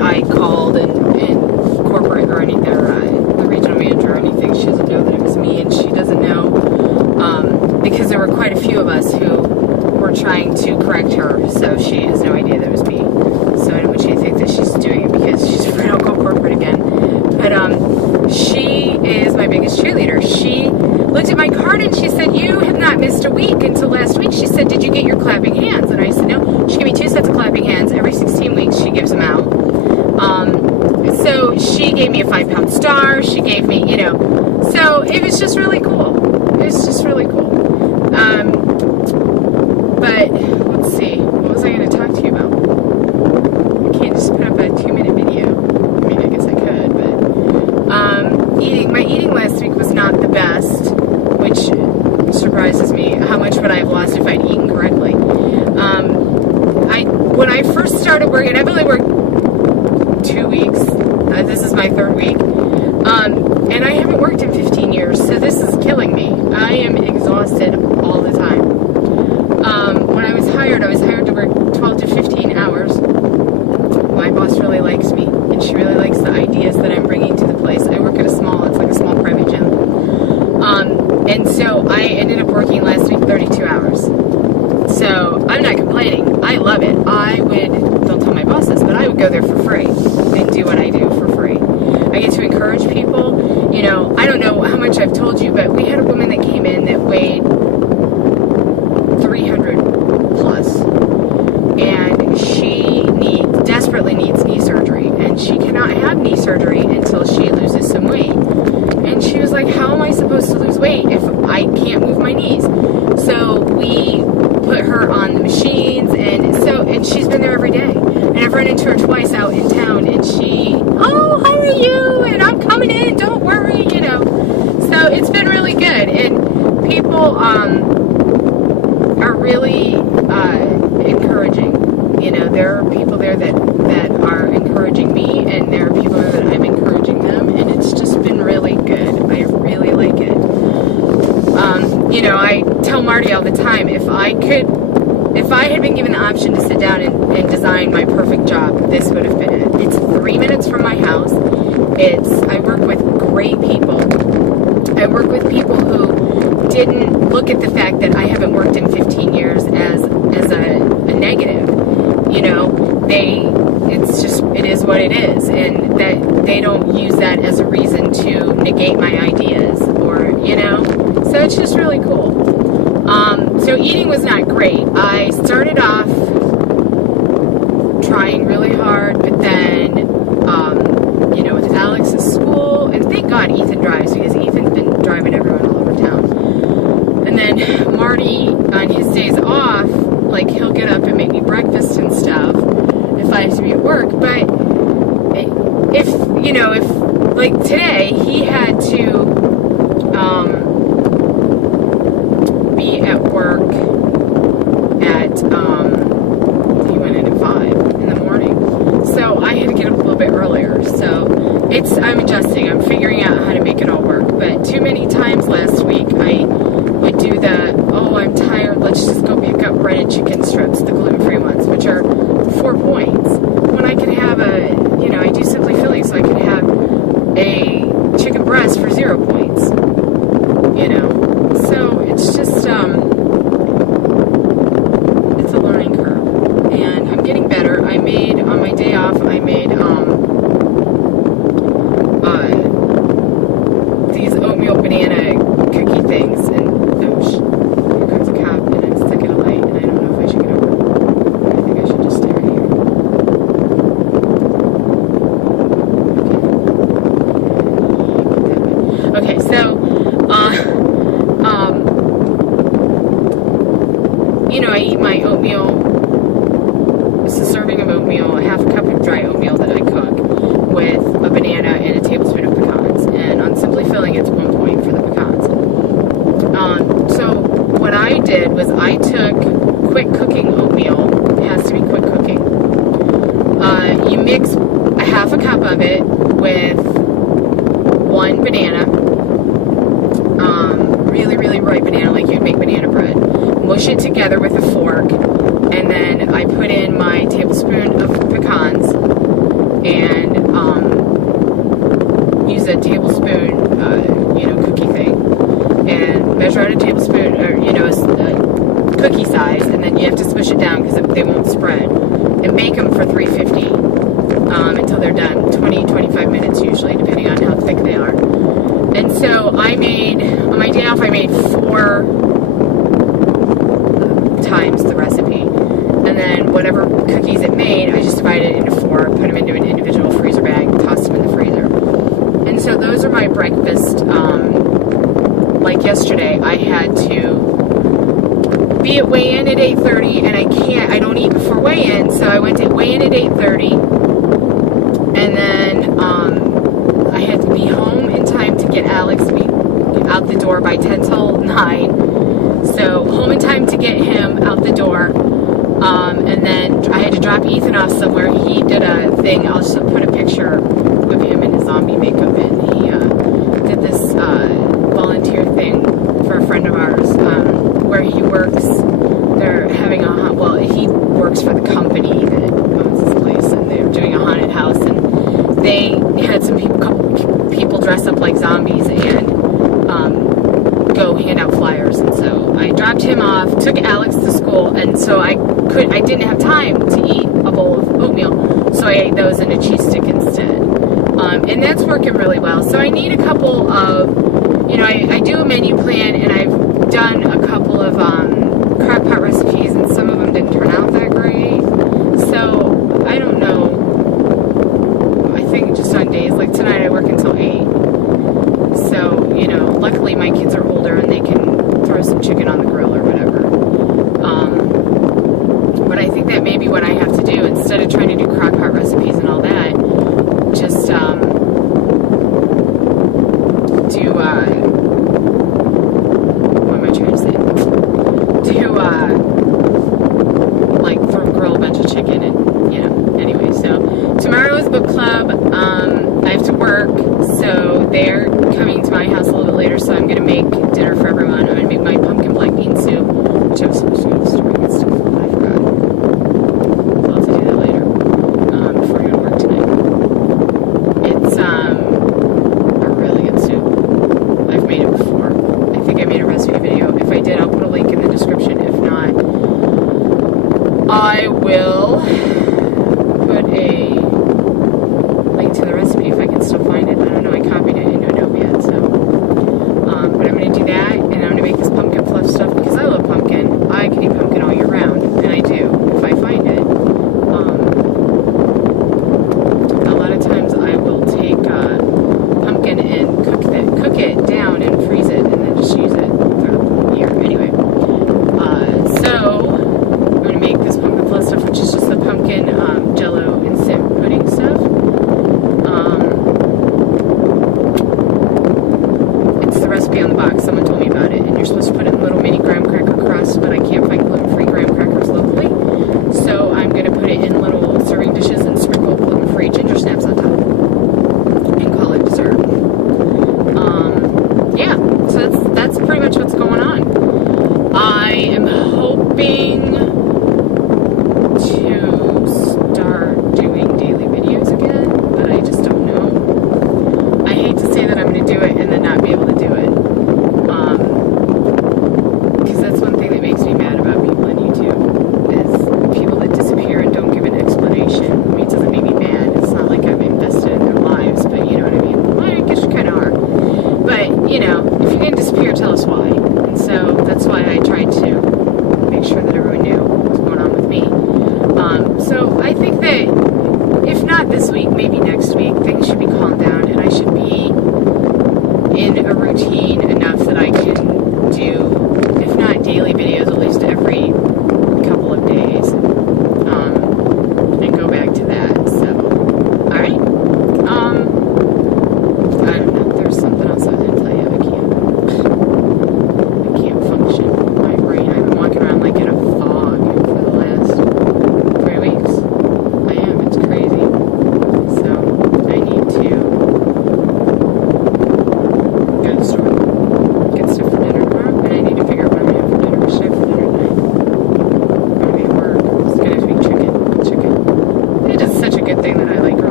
I called and corporate or anything, or the regional manager or anything. She doesn't know that it was me, and she doesn't know because there were quite a few of us who were trying to correct her, so she has no idea that it was me. So I don't want you to think that she's doing it because she's afraid I'll go corporate again. But she is my biggest cheerleader. She looked at my card and she said, "You have not missed a week until last week." She said, "Did you get your clapping hands?" And I said, "No." She gave me 2 sets of clapping hands. Every 16 weeks she gives them out. So she gave me a 5-pound star. She gave me, so it was just really cool. It was just really cool. But let's see, what was I going to talk to you about? I can't just put up a 2-minute video. I mean, I guess I could, but my eating last week was not the best, which surprises me. How much would I have lost if I'd eaten correctly? When I first started working, I've only worked 2 weeks. This is my 3rd week. And I haven't worked in 15 years, so this is killing me. I am exhausted all the time. When I was hired to work 12 to 15 hours. My boss really likes me, and she really likes the ideas that I'm bringing to the place. I work at it's like a small private gym. And so I ended up working last week 32 hours. So I'm not complaining. I love it. Don't tell my boss this, but I would go there for free and do what I do for free. I get to encourage people. I don't know how much I've told you, but we had a woman that came in that weighed 300 plus, and she desperately needs knee surgery, and she cannot have knee surgery until she loses some weight. And she was like, "How am I supposed to lose weight if I can't move my knees?" So we put her on the machines, and she's been there every day. And I've run into her twice out in town, and "Oh, how are you?" And "I'm coming in, don't worry," So it's been really good, and people are really encouraging. There are people there that are encouraging me, and there are people there that I'm encouraging them, and it's just been really good. I really like it. I tell Marty all the time, if I had been given the option to sit down and design my perfect job, this would have been it. It's 3 minutes from my house. I work with great people. I work with people who didn't look at the fact that I haven't worked in 15 years as a negative. It is what it is, and that they don't use that as a reason to negate my ideas, or, so it's just really cool. So eating was not great. I started off trying really hard, but then, with Alex's school, and thank God Ethan drives, because Ethan's been driving everyone all over town. And then Marty, on his days off, he'll get up and make me breakfast and stuff if I have to be at work. But if today, he had to be at work at, he went in at 5 in the morning. So I had to get up a little bit earlier. So I'm adjusting. I'm figuring out how to make it all work. But too many times last week, I would do I'm tired, let's just go pick up breaded chicken strips, the gluten-free ones, which are 4 points. When I can have I do Simply Philly, so I can have a chicken breast for 0 points. So it's just, it's a learning curve. And I'm getting better. On my day off, I made, these oatmeal banana cookie things, and here comes a cop, and I'm stuck at a light, and I don't know if I should get over. I think I should just stay right here. Okay, so, I eat my oatmeal. It's a serving of oatmeal, a half a cup of dry oatmeal that I cook with a banana and a tablespoon of pecans. And on Simply Filling, it's 1 point for the pecans. So what I did was I took quick cooking oatmeal. It has to be quick cooking. You mix a half a cup of it with 1 banana. Really, really ripe banana, like you'd make banana bread. Mush it together with a fork, and then I put in my tablespoon of pecans, and use a tablespoon, cookie thing, and measure out a tablespoon, or a cookie size, and then you have to squish it down because they won't spread, and bake them for 350 until they're done. 20-25 minutes usually, depending on how thick they are. And so on my day off, I made 4 times the recipe, and then whatever cookies it made, I just divided it into 4, put them into an individual freezer bag, tossed them in the freezer. And so those are my breakfast. Like yesterday, I had to be at weigh-in at 8:30, and I don't eat before weigh-in, so I went to weigh-in at 8:30, and then I had to be home in time to get Alex out the door by 10 till 9, so home in time to get him out the door, and then I had to drop Ethan off somewhere. He did a thing, I'll just put a picture of him in his zombie makeup, and he did this volunteer thing for a friend of ours, where he works. They're having he works for the company that owns this place, and they're doing a haunted house, and they had some people dress up like zombies and go hand out flyers. And so I dropped him off, took Alex to school, and so I didn't have time to eat a bowl of oatmeal, so I ate those in a cheese stick instead. And that's working really well. So I need a couple of, I do a menu plan, and I've done a couple of crock pot recipes, and some of them didn't turn out that great. So I don't know. I think just on days like tonight, I work until 8. So, luckily my kids are older and they can throw some chicken on the grill or whatever. But I think that may be what I have to do instead of trying to do crock pot recipes and all that. Just do what am I trying to say? Do grill a bunch of chicken, and anyway. So tomorrow is book club. I have to work, so they're coming to my house a little bit later. So I'm gonna make dinner for everyone. I'm gonna make my pumpkin black bean soup, which I was supposed to go to the store and get stuff. I forgot. I'll have to do that later before I go to work tonight. It's a really good soup. I've made it before. I think I made a recipe video. If I did, I'll put a link in the description. If not, I will put a link to the recipe if I can still find it. I don't know. I copied it into Adobe yet, so. But I'm going to do that, and I'm going to make this pumpkin fluff stuff because I love pumpkin. I can eat pumpkin all year round, and I do if I find it. A lot of times I will take pumpkin and cook it down and freeze it, and then just use it throughout the year. Anyway, so I'm going to make this pumpkin fluff stuff, which is just the pumpkin Jello instant pudding stuff.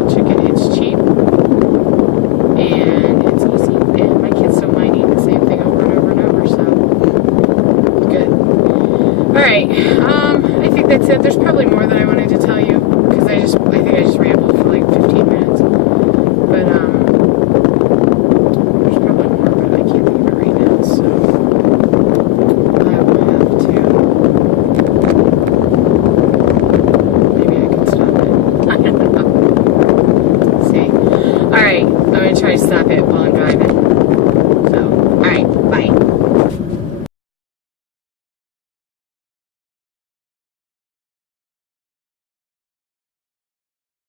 chicken. It's cheap and it's easy, and my kids don't mind eating the same thing over and over and over, so good. Alright, I think that's it. There's probably more that I wanted to tell you, because I think I just rambled for like 15 minutes. But, there's probably more, but I can't think of it right now, so I will have to, maybe I can stop it. I don't know. See. Alright, I'm going to try to stop